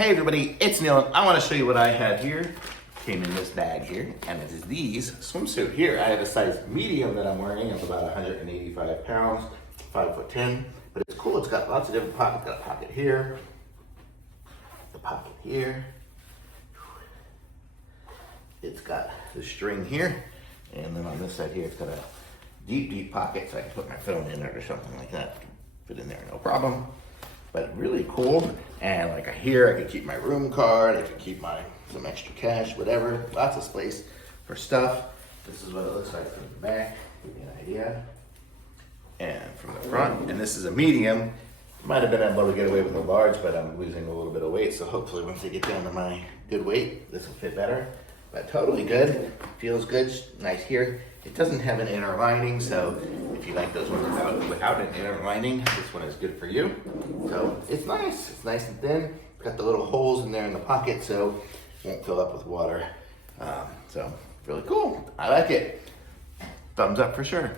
Hey everybody, it's Neil. I want to show you what I have here. Came in this bag here, and it is these swimsuit here. I have a size medium that I'm wearing. I'm about 185 pounds, 5'10", but it's cool. It's got lots of different pockets. Got a pocket here, the pocket here. It's got the string here, and then on this side here, it's got a deep pocket, so I can put my phone in there or something like that. Fit in there, no problem. But really cool, and like here I could keep my room card, I could keep some extra cash, whatever. Lots of space for stuff. This is what it looks like from the back, give you an idea. And from the front, and this is a medium. Might have been able to get away with a large, but I'm losing a little bit of weight, so hopefully once I get down to my good weight, this will fit better. But totally good, feels good, nice here. It doesn't have an inner lining, so if you like those ones without an inner lining, this one is good for you. So it's nice and thin. Got the little holes in there in the pocket, so it won't fill up with water. So really cool, I like it. Thumbs up for sure.